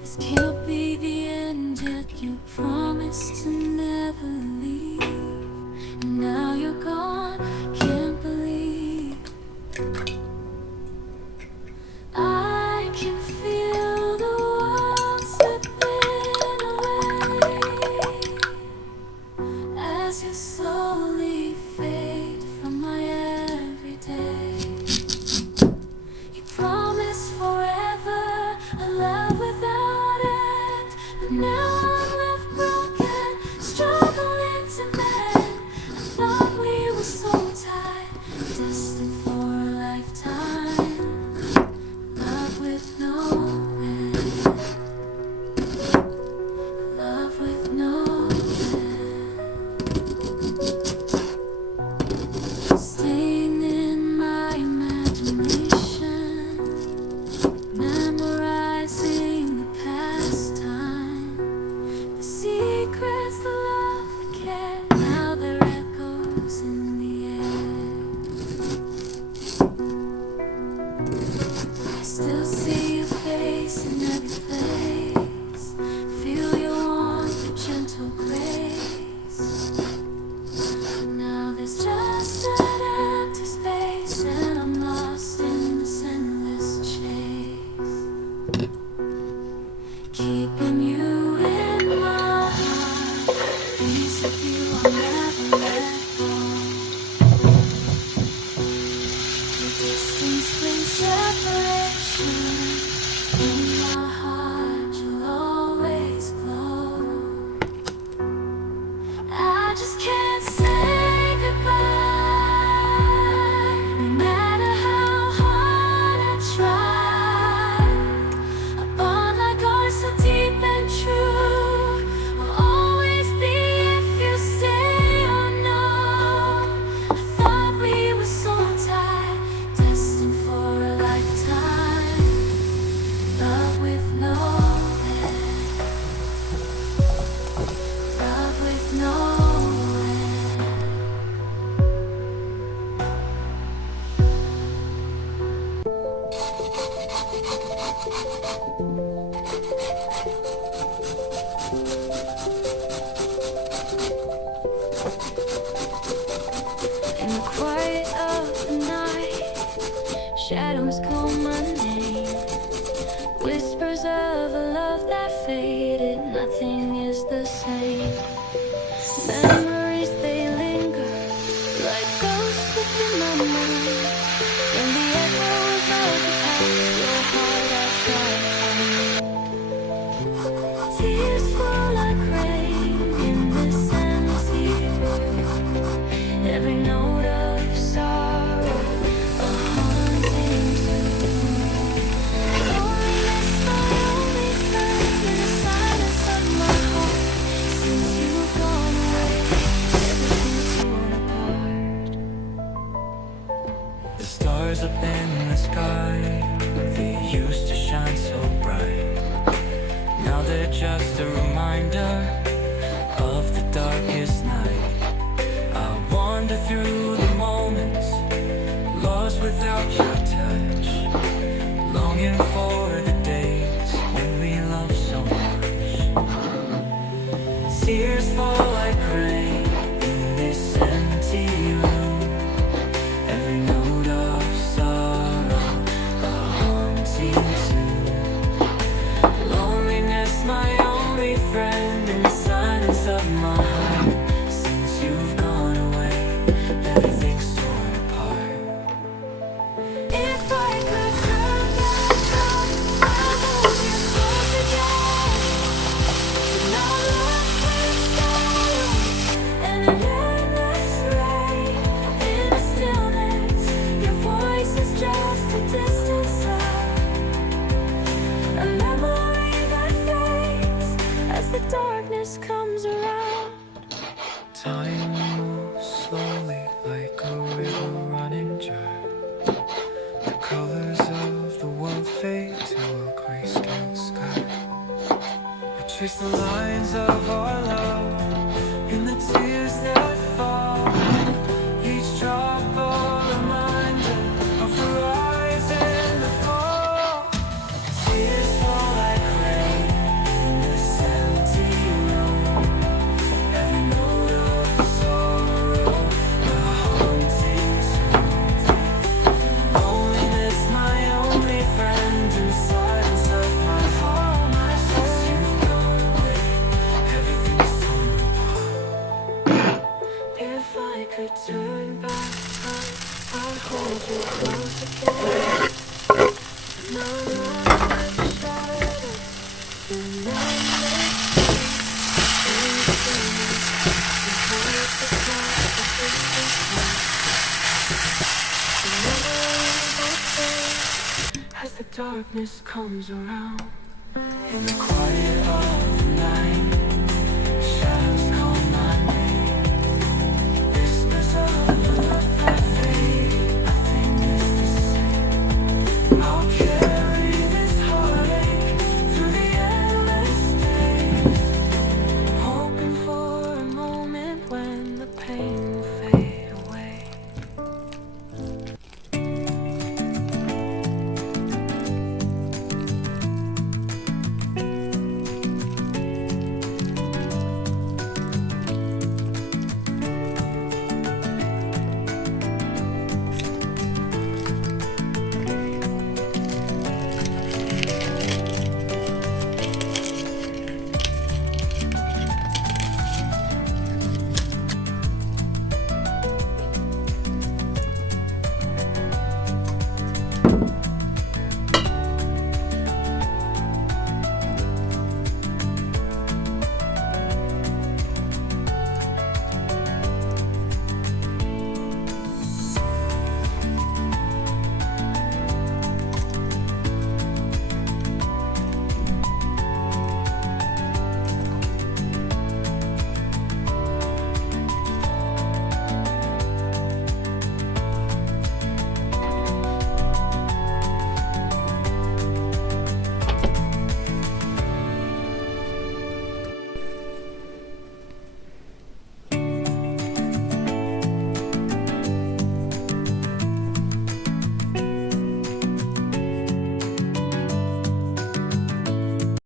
This can't be the end yet. You promised to never leave, and now you're gone. Can't believe I can feel the world slipping away as you slowly fade from my everyday. You promised forever, a love without end, but now I'm left broken, struggling to mend. I thought we were so tied, destined for a lifetime, love with no end, love with no end. Staying in my imagination, memorizing the past time, the secrets, the love, the care. Now they're echoes in the air. I still see your face in every place, feel your warmth, your gentle grace. But now there's just an empty space, and I'm lost in this endless chase, keeping you in my heart. Piece of you I'll never let go. The distance brings separation. In my heart you'll always glow. I just can't say goodbye, no matter how hard I try. A bond like ours, so deep and true, will always be if you stay or no. I thought we were so tied, destined for a lifetime, love with no end, love with no end. In the quiet of the night, shadows call my name, whispers of a love that faded. Nothing is the same. Memories, they linger like ghosts within my mind. In the echoes of the past, your heart I try to find. Tears fall like rain in this empty room. Every note of sorrow, a haunting tune. Loneliness, my only friend, in the silence of my heart. Since you've gone away, everything's torn apart. The stars up in the sky, they used to shine so bright. Now they're just a reminder of the darkest night. I wander through the moments, lost without your touch, longing for the days when we loved so much. Tears fall like rain in this empty room. Every note of sorrow, a haunting tune. Loneliness, my only friend, in the silence of my heart. Since you've gone away, everything's torn apart. If I could turn back time, I'd hold you close again. Now lost with silence and an endless rain. In the stillness, your voice is just a distant sound, a memory that fades as the darkness comes around. Time moves slowly like a river running dry. The colors of the world fade to a grayscale sky. I trace the lines of our love in the tears that fall. Each drop a reminder of the rise and the fall. Tears fall like rain. No longer shadows, and as the darkness comes around. In the quiet of the night,